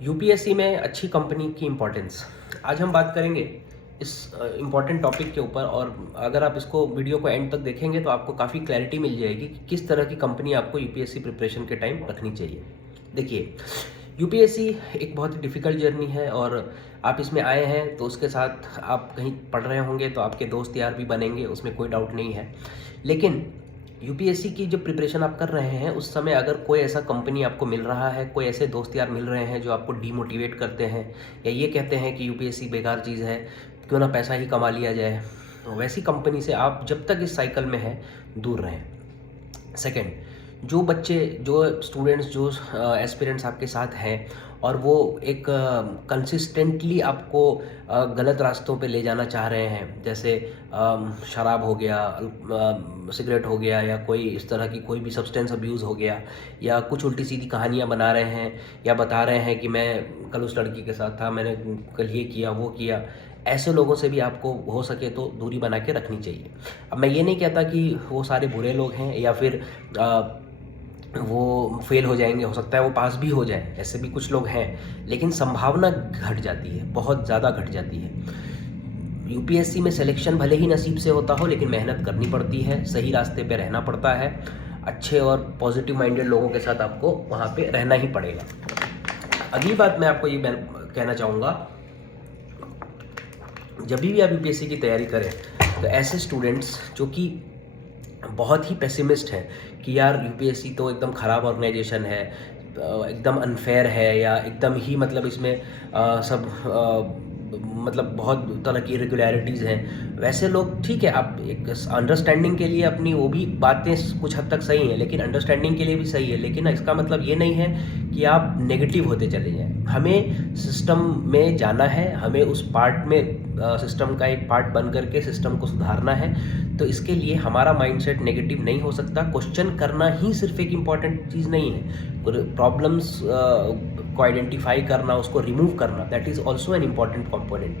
UPSC में अच्छी company की इम्पोर्टेंस। आज हम बात करेंगे इस इम्पॉर्टेंट टॉपिक के ऊपर, और अगर आप इसको वीडियो को एंड तक देखेंगे तो आपको काफ़ी क्लैरिटी मिल जाएगी कि किस तरह की कंपनी आपको यूपीएससी प्रिपरेशन के टाइम रखनी चाहिए। देखिए, यूपीएससी एक बहुत ही डिफ़िकल्ट जर्नी है, और आप इसमें आए हैं तो उसके साथ आप कहीं पढ़ रहे होंगे तो आपके दोस्त यार भी बनेंगे, उसमें कोई डाउट नहीं है। लेकिन यूपीएससी की जो प्रिपरेशन आप कर रहे हैं उस समय अगर कोई ऐसा कंपनी आपको मिल रहा है, कोई ऐसे दोस्त यार मिल रहे हैं जो आपको डीमोटिवेट करते हैं या ये कहते हैं कि यूपीएससी बेकार चीज़ है, क्यों ना पैसा ही कमा लिया जाए, तो वैसी कंपनी से आप जब तक इस साइकिल में हैं दूर रहें। सेकंड, जो बच्चे, जो स्टूडेंट्स, जो एस्पिरेंट्स आपके साथ हैं और वो एक कंसिस्टेंटली आपको गलत रास्तों पे ले जाना चाह रहे हैं, जैसे शराब हो गया, सिगरेट हो गया, या कोई इस तरह की कोई भी सब्सटेंस अब्यूज़ हो गया, या कुछ उल्टी सीधी कहानियाँ बना रहे हैं या बता रहे हैं कि मैं कल उस लड़की के साथ था, मैंने कल ये किया वो किया, ऐसे लोगों से भी आपको हो सके तो दूरी बना के रखनी चाहिए। अब मैं ये नहीं कहता कि वो सारे बुरे लोग हैं या फिर वो फेल हो जाएंगे, हो सकता है वो पास भी हो जाए, ऐसे भी कुछ लोग हैं, लेकिन संभावना घट जाती है, बहुत ज़्यादा घट जाती है। यूपीएससी में सिलेक्शन भले ही नसीब से होता हो, लेकिन मेहनत करनी पड़ती है, सही रास्ते पे रहना पड़ता है, अच्छे और पॉजिटिव माइंडेड लोगों के साथ आपको वहाँ पे रहना ही पड़ेगा। अगली बात मैं आपको ये कहना चाहूँगा, जब भी आप यूपीएससी की तैयारी करें तो ऐसे स्टूडेंट्स जो कि बहुत ही पेसिमिस्ट हैं कि यार यूपीएससी तो एकदम ख़राब ऑर्गेनाइजेशन है, एकदम अनफेयर है, या एकदम ही मतलब इसमें मतलब बहुत तरह की इरेगुलरिटीज़ हैं, वैसे लोग ठीक है, आप एक अंडरस्टैंडिंग के लिए अपनी वो भी बातें कुछ हद तक सही हैं, लेकिन अंडरस्टैंडिंग के लिए भी सही है, लेकिन इसका मतलब ये नहीं है कि आप नेगेटिव होते चले जाएं। हमें सिस्टम में जाना है, हमें उस पार्ट में सिस्टम का एक पार्ट बन करके सिस्टम को सुधारना है। तो इसके लिए हमारा माइंडसेट नेगेटिव नहीं हो सकता। क्वेश्चन करना ही सिर्फ एक इम्पॉर्टेंट चीज़ नहीं है, प्रॉब्लम्स को आइडेंटिफाई करना, उसको रिमूव करना, that is also an important component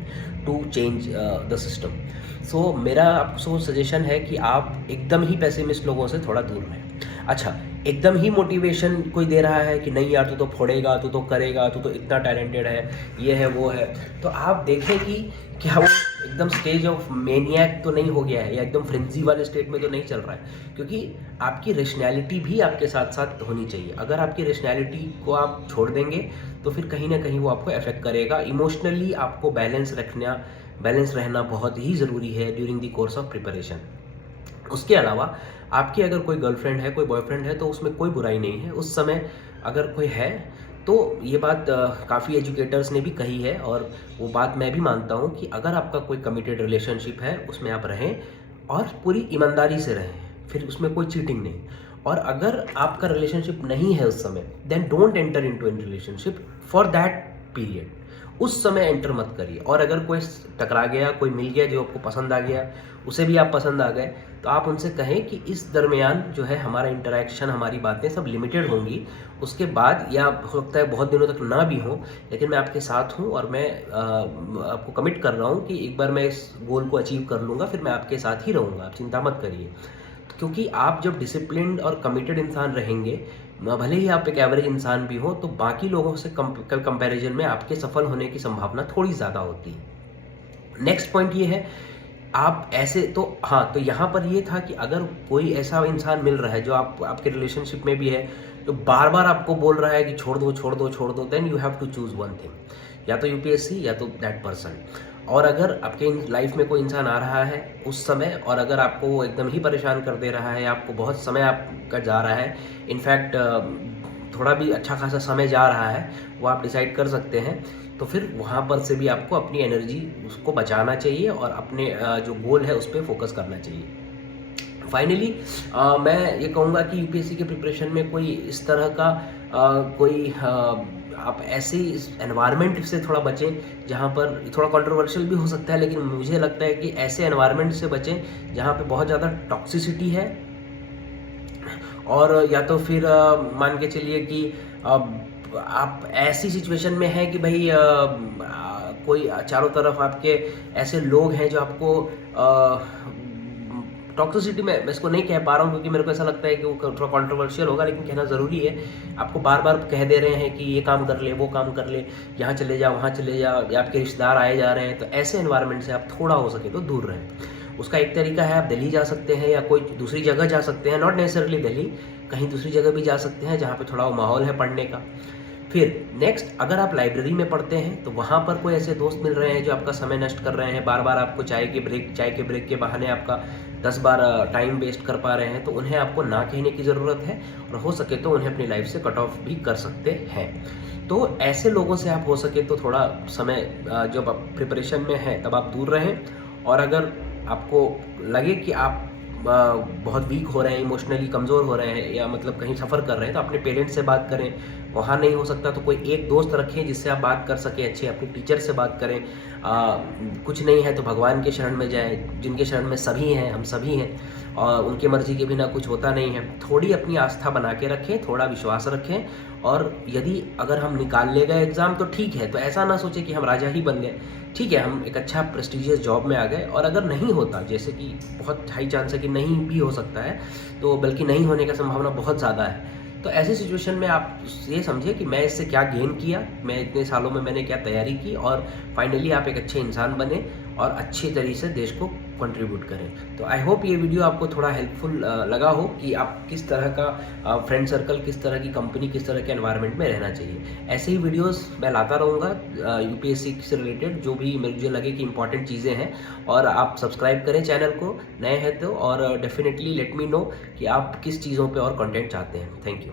to change the system. So मेरा आपको सजेशन है कि आप एकदम ही पेसिमिस्ट लोगों से थोड़ा दूर रहें। अच्छा, एकदम ही मोटिवेशन कोई दे रहा है कि नहीं यार तू तो फोड़ेगा, तू तो करेगा, तू तो इतना टैलेंटेड है, ये है वो है, तो आप देखें कि क्या वो एकदम स्टेज ऑफ मेनियक तो नहीं हो गया है, या एकदम फ्रेंजी वाले स्टेट में तो नहीं चल रहा है, क्योंकि आपकी रेशनैलिटी भी आपके साथ साथ होनी चाहिए। अगर आपकी रेशनैलिटी को आप छोड़ देंगे तो फिर कहीं ना कहीं वो आपको अफेक्ट करेगा। इमोशनली आपको बैलेंस रहना बहुत ही ज़रूरी है during the course of preparation. उसके अलावा आपकी अगर कोई गर्लफ्रेंड है, कोई बॉयफ्रेंड है, तो उसमें कोई बुराई नहीं है। उस समय अगर कोई है तो ये बात काफ़ी एजुकेटर्स ने भी कही है, और वो बात मैं भी मानता हूँ कि अगर आपका कोई कमिटेड रिलेशनशिप है उसमें आप रहें और पूरी ईमानदारी से रहें, फिर उसमें कोई चीटिंग नहीं। और अगर आपका रिलेशनशिप नहीं है उस समय, then don't enter into an relationship for that period. उस समय एंटर मत करिए। और अगर कोई टकरा गया, कोई मिल गया जो आपको पसंद आ गया, उसे भी आप पसंद आ गए, तो आप उनसे कहें कि इस दरमियान जो है हमारा इंटरेक्शन, हमारी बातें सब लिमिटेड होंगी। उसके बाद, या हो सकता है बहुत दिनों तक ना भी हो, लेकिन मैं आपके साथ हूँ और मैं आपको कमिट कर रहा हूँ कि एक बार मैं इस गोल को अचीव कर लूँगा, फिर मैं आपके साथ ही रहूँगा, आप चिंता मत करिए। क्योंकि आप जब डिसिप्लिन्ड और कमिटेड इंसान रहेंगे, भले ही आप एक एवरेज इंसान भी हो, तो बाकी लोगों से कंपैरिजन में आपके सफल होने की संभावना थोड़ी ज़्यादा होती है। नेक्स्ट पॉइंट ये है, आप ऐसे तो हाँ, तो यहाँ पर ये था कि अगर कोई ऐसा इंसान मिल रहा है जो आपके रिलेशनशिप में भी है, जो बार बार आपको बोल रहा है कि छोड़ दो छोड़ दो छोड़ दो, then you have to choose one thing, या तो यूपीएससी या तो दैट पर्सन। और अगर आपके लाइफ में कोई इंसान आ रहा है उस समय, और अगर आपको वो एकदम ही परेशान कर दे रहा है, आपको बहुत समय आपका जा रहा है, इनफैक्ट थोड़ा भी अच्छा खासा समय जा रहा है, वो आप डिसाइड कर सकते हैं, तो फिर वहाँ पर से भी आपको अपनी एनर्जी उसको बचाना चाहिए और अपने जो गोल है उस पर फोकस करना चाहिए। फाइनली मैं ये कहूँगा कि यूपीएससी के प्रिपरेशन में कोई इस तरह का आप ऐसे एनवायरनमेंट से थोड़ा बचें जहाँ पर, थोड़ा कंट्रोवर्शियल भी हो सकता है, लेकिन मुझे लगता है कि ऐसे एनवायरनमेंट से बचें जहाँ पे बहुत ज़्यादा टॉक्सिसिटी है, और या तो फिर मान के चलिए कि आप ऐसी सिचुएशन में हैं कि भाई कोई चारों तरफ आपके ऐसे लोग हैं जो आपको टॉक्सिसिटी मैं इसको नहीं कह पा रहा हूँ, क्योंकि मेरे को ऐसा लगता है कि वो थोड़ा कंट्रोवर्शियल होगा, लेकिन कहना ज़रूरी है। आपको बार बार कह दे रहे हैं कि ये काम कर ले, वो काम कर ले, यहाँ चले जा, वहाँ चले जा, या आपके रिश्तेदार आए जा रहे हैं, तो ऐसे एनवायरनमेंट से आप थोड़ा हो सके तो दूर रहें। उसका एक तरीका है, आप दिल्ली जा सकते हैं या कोई दूसरी जगह जा सकते हैं, नॉट नेसेसरली दिल्ली, कहीं दूसरी जगह भी जा सकते हैं जहाँ पे थोड़ा वो माहौल है पढ़ने का। फिर नेक्स्ट, अगर आप लाइब्रेरी में पढ़ते हैं तो वहाँ पर कोई ऐसे दोस्त मिल रहे हैं जो आपका समय नष्ट कर रहे हैं, बार बार आपको चाय के ब्रेक के बहाने आपका 10 बार टाइम वेस्ट कर पा रहे हैं, तो उन्हें आपको ना कहने की ज़रूरत है, और हो सके तो उन्हें अपनी लाइफ से कट ऑफ भी कर सकते हैं। तो ऐसे लोगों से आप हो सके तो थोड़ा समय जब आप प्रिपरेशन में हैं तब आप दूर रहें। और अगर आपको लगे कि आप बहुत वीक हो रहे हैं, इमोशनली कमज़ोर हो रहे हैं, या मतलब कहीं सफ़र कर रहे हैं, तो अपने पेरेंट्स से बात करें। वहाँ नहीं हो सकता तो कोई एक दोस्त रखें जिससे आप बात कर सकें अच्छे, अपने टीचर से बात करें। कुछ नहीं है तो भगवान के शरण में जाएं, जिनके शरण में सभी हैं, हम सभी हैं, और उनकी मर्ज़ी के बिना कुछ होता नहीं है। थोड़ी अपनी आस्था बना के रखें, थोड़ा विश्वास रखें, और यदि अगर हम निकाल ले गए एग्ज़ाम तो ठीक है, तो ऐसा ना सोचें कि हम राजा ही बन गए। ठीक है, हम एक अच्छा प्रेस्टिजियस जॉब में आ गए, और अगर नहीं होता, जैसे कि बहुत हाई चांस है कि नहीं भी हो सकता है, तो बल्कि नहीं होने का संभावना बहुत ज़्यादा है, तो ऐसी सिचुएशन में आप ये समझिए कि मैं इससे क्या गेन किया, मैं इतने सालों में मैंने क्या तैयारी की, और फाइनली आप एक अच्छे इंसान बने और अच्छे तरीके से देश को कंट्रीब्यूट करें। तो आई होप ये वीडियो आपको थोड़ा हेल्पफुल लगा हो कि आप किस तरह का फ्रेंड सर्कल, किस तरह की कंपनी, किस तरह के एनवायरनमेंट में रहना चाहिए। ऐसे ही वीडियोस मैं लाता रहूँगा यूपीएससी से रिलेटेड, जो भी मुझे लगे कि इंपॉर्टेंट चीज़ें हैं। और आप सब्सक्राइब करें चैनल को, नए हैं तो, और डेफिनेटली लेट मी नो कि आप किस चीज़ों पे और कंटेंट चाहते हैं। Thank you.